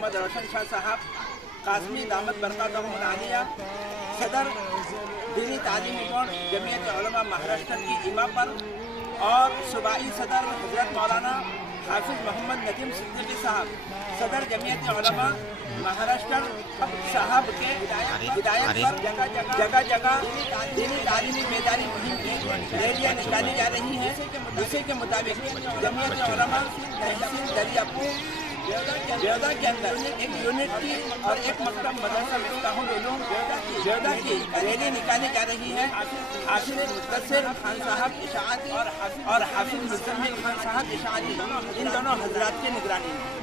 मोहम्मद रोशन शाह साहब कासमी दामद बरकातहुम आलिया, सदर दीनी तालीमी बोर्ड जमीयत उलमा महाराष्ट्र की इमा पर और सूबाई सदर हजरत मौलाना हाफिज मोहम्मद नदीम सिद्दीकी साहब सदर जमीयत उलमा महाराष्ट्र साहब के हिदायत पर जगह जगह दीनी तालीमी बेदारी मुहिम की रैलियाँ निकाली जा रही हैं। इसी के मुताबिक जमीयत उलमा तहसील दरियापुर बेवदा के अंदर एक यूनिट की और एक मकतब मदरसा मिफ्ताहुल उलूम बेवदा की रैली निकाली जा रही है। हाफिज मुद्दस्सिर खान साहब इशाअती और हाफिज मुज़म्मिल खान साहब इशाअती इन दोनों हजरात की निगरानी में।